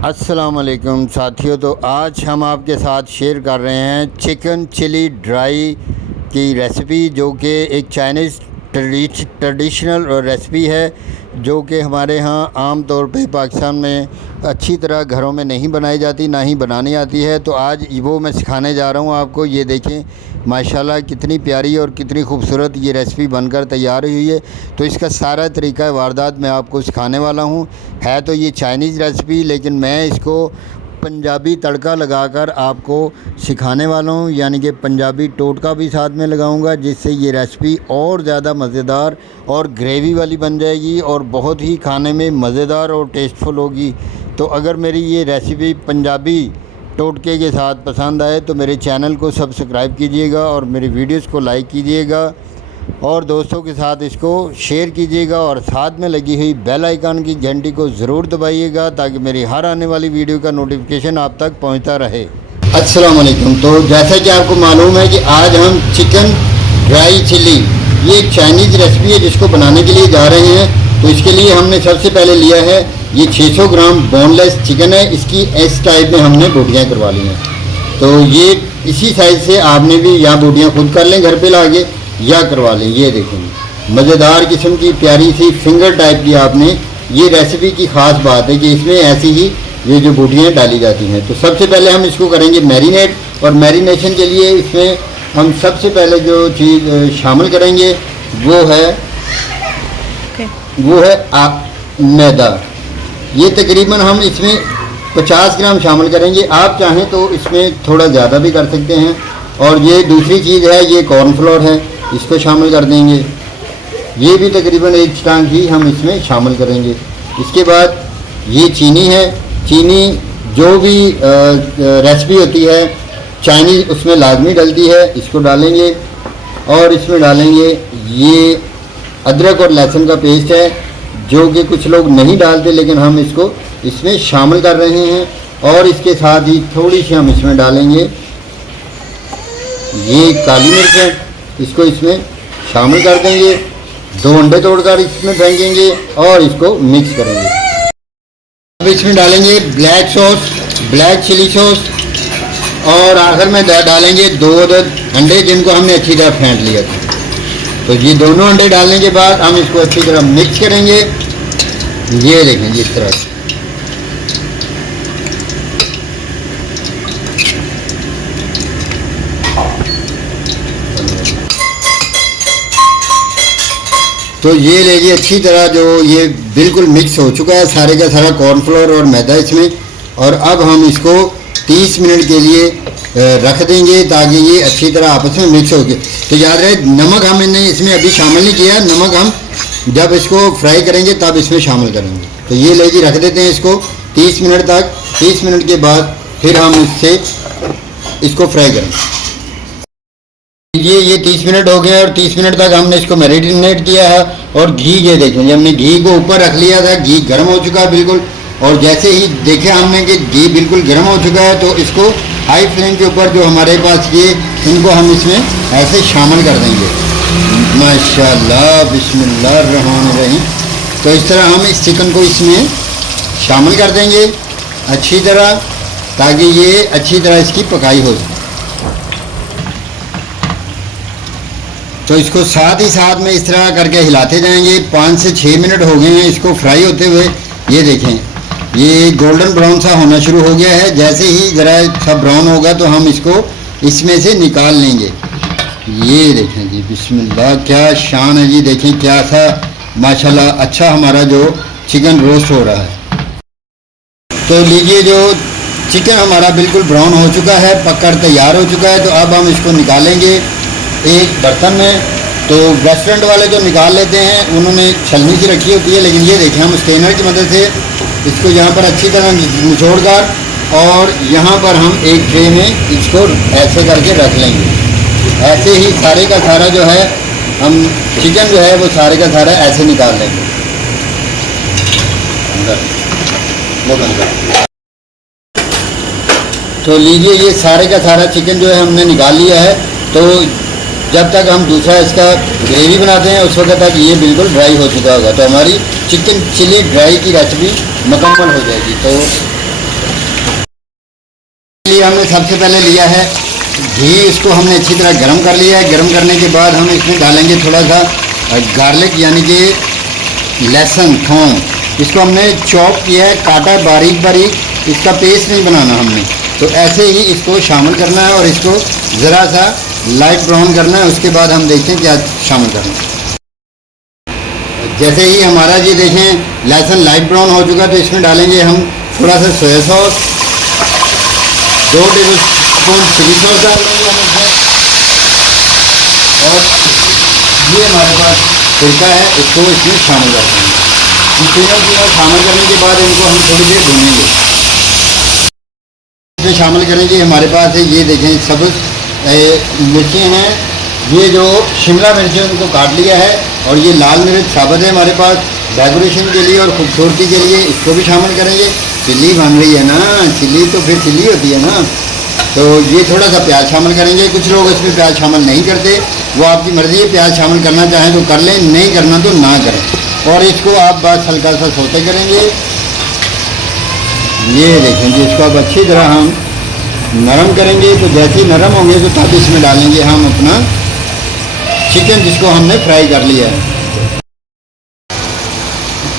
अस्सलाम वालेकुम साथियों। तो आज हम आपके साथ शेयर कर रहे हैं चिकन चिली ड्राई की रेसिपी, जो कि एक चाइनीज़ ट्रेडिशनल रेसिपी है, जो कि हमारे यहाँ आम तौर पे पाकिस्तान में अच्छी तरह घरों में नहीं बनाई जाती, ना ही बनानी आती है। तो आज वो मैं सिखाने जा रहा हूँ आपको। ये देखें माशाल्लाह कितनी प्यारी और कितनी खूबसूरत ये रेसिपी बनकर तैयार हुई है। तो इसका सारा तरीक़ा वारदात मैं आपको सिखाने वाला हूँ। है तो ये चाइनीज़ रेसिपी, लेकिन मैं इसको पंजाबी तड़का लगाकर आपको सिखाने वाला हूँ, यानी कि पंजाबी टोटका भी साथ में लगाऊंगा, जिससे ये रेसिपी और ज़्यादा मज़ेदार और ग्रेवी वाली बन जाएगी और बहुत ही खाने में मज़ेदार और टेस्टफुल होगी। तो अगर मेरी ये रेसिपी पंजाबी टोटके के साथ पसंद आए तो मेरे चैनल को सब्सक्राइब कीजिएगा और मेरी वीडियोस को लाइक कीजिएगा और दोस्तों के साथ इसको शेयर कीजिएगा, और साथ में लगी हुई बेल आइकन की घंटी को ज़रूर दबाइएगा ताकि मेरी हर आने वाली वीडियो का नोटिफिकेशन आप तक पहुंचता रहे। अस्सलाम वालेकुम। तो जैसा कि आपको मालूम है कि आज हम चिकन ड्राई चिली, ये एक चाइनीज़ रेसिपी है जिसको बनाने के लिए जा रहे हैं। तो इसके लिए हमने सबसे पहले लिया है ये 600 ग्राम बोनलेस चिकन है। इसकी इस टाइप में हमने बोटियाँ करवा ली हैं। तो ये इसी साइज़ से आपने भी या बोटियाँ खुद कर लें घर पे लाके, या करवा लें। ये देखें मज़ेदार किस्म की प्यारी सी फिंगर टाइप की आपने, ये रेसिपी की ख़ास बात है कि इसमें ऐसी ही ये जो बोटियाँ डाली जाती हैं। तो सबसे पहले हम इसको करेंगे मैरिनेट, और मैरिनेशन के लिए इसमें हम सबसे पहले जो चीज़ शामिल करेंगे वो है मैदा। ये तकरीबन हम इसमें 50 ग्राम शामिल करेंगे। आप चाहें तो इसमें थोड़ा ज़्यादा भी कर सकते हैं। और ये दूसरी चीज़ है, ये कॉर्नफ्लोर है, इसको शामिल कर देंगे। ये भी तकरीबन एक टांग ही हम इसमें शामिल करेंगे। इसके बाद ये चीनी है। चीनी जो भी रेसिपी होती है चाइनीज़ उसमें लाजमी डलती है, इसको डालेंगे। और इसमें डालेंगे ये अदरक और लहसुन का पेस्ट है, जो कि कुछ लोग नहीं डालते, लेकिन हम इसको इसमें शामिल कर रहे हैं। और इसके साथ ही थोड़ी सी हम इसमें डालेंगे ये काली मिर्च है, इसको इसमें शामिल कर देंगे। 2 अंडे तोड़कर इसमें फेंकेंगे और इसको मिक्स करेंगे। अब इसमें डालेंगे black sauce, black chilli sauce, और आखिर में डालेंगे 2 अंडे जिनको हमने अच्छी तरह फेंट लिया था। तो ये दोनों अंडे डालने के बाद हम इसको अच्छी तरह मिक्स करेंगे। ये देखें इस तरह से। तो ये लीजिए अच्छी तरह जो ये बिल्कुल मिक्स हो चुका है सारे का सारा कॉर्नफ्लोर और मैदा इसमें। और अब हम इसको 30 मिनट के लिए रख देंगे ताकि ये अच्छी तरह आपस में मिक्स हो गए। तो याद रहे नमक हमने इसमें अभी शामिल नहीं किया, नमक हम जब इसको फ्राई करेंगे तब इसमें शामिल करेंगे। तो ये लीजिए रख देते हैं इसको 30 मिनट तक। 30 मिनट के बाद फिर हम इसको फ्राई करेंगे। ये 30 मिनट हो गए और 30 मिनट तक हमने इसको मैरिनेट किया है। और घी ये देखें, हमने घी को ऊपर रख लिया था, घी गर्म हो चुका है बिल्कुल। और जैसे ही देखे हमने कि घी बिल्कुल गर्म हो चुका है, तो इसको हाई फ्लेम के ऊपर जो हमारे पास ये इनको हम इसमें ऐसे शामिल कर देंगे। माशाल्लाह, बिस्मिल्लाहिर्रहमानिर्रहीम। तो इस तरह हम इस चिकन को इसमें शामिल कर देंगे अच्छी तरह, ताकि ये अच्छी तरह इसकी पकाई हो। तो इसको साथ ही साथ में इस तरह करके हिलाते जाएंगे। 5 से 6 मिनट हो गए हैं इसको फ्राई होते हुए। ये देखें ये गोल्डन ब्राउन सा होना शुरू हो गया है। जैसे ही ज़रा सा ब्राउन होगा तो हम इसको इसमें से निकाल लेंगे। ये देखें जी, बिस्मिल्लाह, क्या शान है जी। देखें क्या सा माशाल्लाह अच्छा हमारा जो चिकन रोस्ट हो रहा है। तो लीजिए जो चिकन हमारा बिल्कुल ब्राउन हो चुका है, पककर तैयार हो चुका है। तो अब हम इसको निकालेंगे एक बर्तन में। तो रेस्टोरेंट वाले जो निकाल लेते हैं उन्होंने छलनी सी रखी होती है, लेकिन ये देखें हम स्ट्रेनर की मदद से इसको यहाँ पर अच्छी तरह निचोड़ कर और यहाँ पर हम एक ट्रे में इसको ऐसे करके रख लेंगे। ऐसे ही सारे का सारा जो है हम चिकन जो है वो सारे का सारा ऐसे निकाल लेंगे अंदर। तो लीजिए ये सारे का सारा चिकन जो है हमने निकाल लिया है। तो जब तक हम दूसरा इसका ग्रेवी बनाते हैं उस वक्त तक ये बिल्कुल ड्राई हो चुका होगा। तो हमारी चिकन चिली ड्राई की रेसिपी मुकम्मल हो जाएगी। तो लिए हमने सबसे पहले लिया है घी। इसको हमने अच्छी तरह गर्म कर लिया है। गर्म करने के बाद हम इसमें डालेंगे थोड़ा सा गार्लिक यानी कि लहसुन थोम। इसको हमने चॉप किया है, काटा बारीक बारीक। इसका पेस्ट नहीं बनाना हमने, तो ऐसे ही इसको शामिल करना है और इसको ज़रा सा लाइट ब्राउन करना है। उसके बाद हम देखते हैं क्या शामिल करना है। जैसे ही हमारा जी देखें लहसुन लाइट ब्राउन हो चुका, तो इसमें डालेंगे हम थोड़ा सा soya sauce, 2 tablespoon chilli sauce डालेंगे हम इसमें, और ये हमारे पास सिरका है, इसको इसमें शामिल कर देंगे। इन तीनों चीज़ों शामिल करने के बाद इनको हम थोड़ी देर भूनेंगे। इसमें शामिल करेंगे हमारे पास है ये देखें सब्ज़ मिर्चें हैं। ये जो शिमला मिर्च है उनको काट लिया है, और ये लाल मिर्च साबुत है हमारे पास डेकोरेशन के लिए और खूबसूरती के लिए, इसको भी शामिल करेंगे। चिल्ली बन रही है ना, चिल्ली तो फिर चिल्ली होती है ना। तो ये थोड़ा सा प्याज शामिल करेंगे। कुछ लोग इसमें प्याज शामिल नहीं करते, वो आपकी मर्ज़ी है। प्याज शामिल करना चाहें तो कर लें, नहीं करना तो ना करें। और इसको आप बस हल्का सा सोते करेंगे। ये देखें जी, इसको अब अच्छी तरह हम नरम करेंगे। तो जैसे ही नरम होंगे तो तब इसमें डालेंगे हम अपना चिकन, जिसको हमने फ्राई कर लिया है।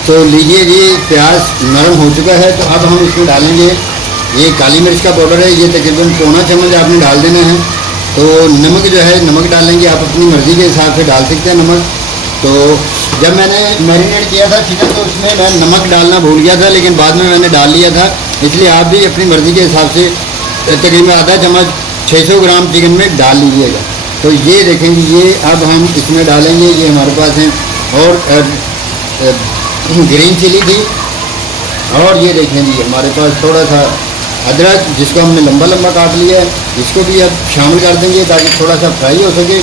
तो लीजिए जी, प्याज नरम हो चुका है। तो अब हम इसमें डालेंगे ये काली मिर्च का पाउडर है, ये तकरीबन पौना चम्मच आपने डाल देना है। तो नमक जो है, नमक डालेंगे आप अपनी मर्ज़ी के हिसाब से डाल सकते हैं नमक। तो जब मैंने मैरिनेट किया था चिकन, तो उसमें मैं नमक डालना भूल गया था, लेकिन बाद में मैंने डाल लिया था। इसलिए आप भी अपनी मर्ज़ी के हिसाब से तकरीबन आधा चम्मच 600 ग्राम चिकन में डाल लीजिएगा। तो ये देखेंगे, ये अब हम इसमें डालेंगे, ये हमारे पास हैं और ग्रीन चिली थी, और ये देखेंगे हमारे पास थोड़ा सा अदरक, जिसको हमने लंबा लंबा काट लिया है, इसको भी अब शामिल कर देंगे ताकि थोड़ा सा फ्राई हो सके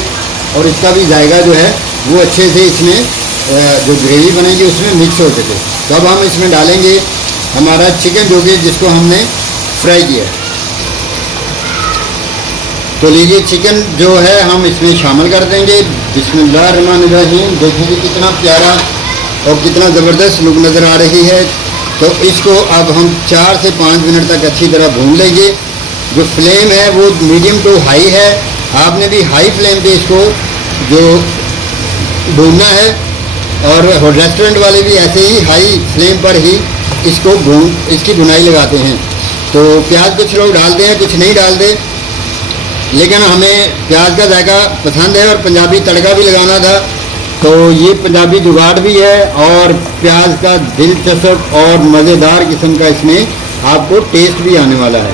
और इसका भी जायका जो है वो अच्छे से इसमें जो ग्रेवी बनेगी उसमें मिक्स हो सके। तो अब हम इसमें डालेंगे हमारा चिकन, जो कि जिसको हमने फ्राई किया है। तो लीजिए, चिकन जो है हम इसमें शामिल कर देंगे। बिस्मिल्लाहिर्रहमानिर्रहीम। देखेंगे कितना प्यारा और कितना ज़बरदस्त लुक नज़र आ रही है। तो इसको अब हम 4 से 5 मिनट तक अच्छी तरह भून लेंगे। जो फ्लेम है वो मीडियम टू हाई है। आपने भी हाई फ्लेम पे इसको जो भूनना है, और रेस्टोरेंट वाले भी ऐसे ही हाई फ्लेम पर ही इसकी भुनाई लगाते हैं। तो प्याज कुछ लोग डालते हैं, कुछ नहीं डालते, लेकिन हमें प्याज का जायका पसंद है और पंजाबी तड़का भी लगाना था। तो ये पंजाबी जुगाड़ भी है और प्याज का दिलचस्प और मज़ेदार किस्म का इसमें आपको टेस्ट भी आने वाला है।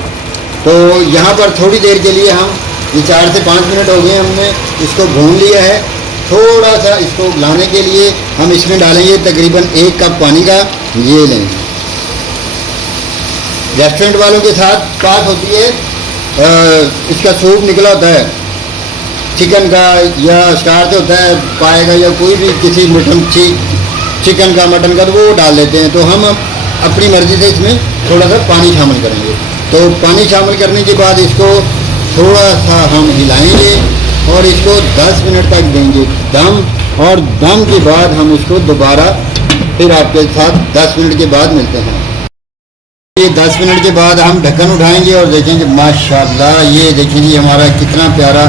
तो यहाँ पर थोड़ी देर के लिए हम ये 4 से 5 मिनट हो गए, हमने इसको भून लिया है। थोड़ा सा इसको लाने के लिए हम इसमें डालेंगे तकरीबन 1 कप पानी का। ये लेंगे, रेस्टोरेंट वालों के साथ पास होती है इसका सूप निकला होता है चिकन का, या स्टार्च होता है पाएगा, या कोई भी किसी चिकन का मटन का, तो वो डाल देते हैं। तो हम अपनी मर्ज़ी से इसमें थोड़ा सा पानी शामिल करेंगे। तो पानी शामिल करने के बाद इसको थोड़ा सा हम हिलाएंगे और इसको 10 मिनट तक देंगे दम, और दम के बाद हम इसको दोबारा फिर आपके साथ 10 मिनट के बाद मिलते हैं। ये 10 मिनट के बाद हम ढक्कन उठाएंगे और देखेंगे माशाल्लाह, ये देखिए हमारा कितना प्यारा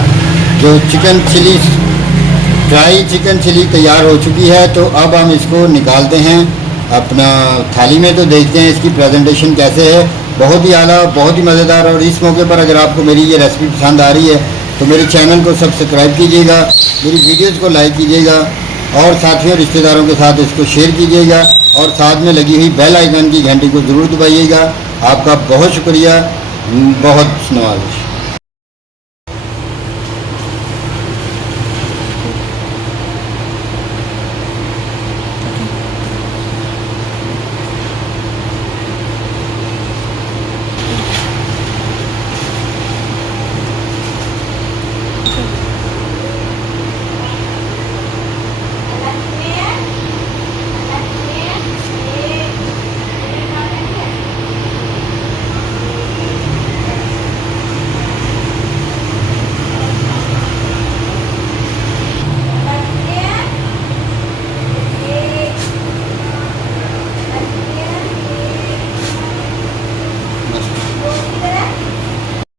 जो chicken chilli, dry chicken chilli तैयार हो चुकी है। तो अब हम इसको निकालते हैं अपना थाली में। तो देखते हैं इसकी प्रेजेंटेशन कैसे है। बहुत ही आला, बहुत ही मज़ेदार। और इस मौके पर अगर आपको मेरी ये रेसिपी पसंद आ रही है तो मेरे चैनल को सब्सक्राइब कीजिएगा, मेरी वीडियोज़ को लाइक कीजिएगा, और साथियों रिश्तेदारों के साथ इसको शेयर कीजिएगा, और साथ में लगी हुई बेल आइकन की घंटी को ज़रूर दबाइएगा। आपका बहुत शुक्रिया, बहुत नवाज़िश।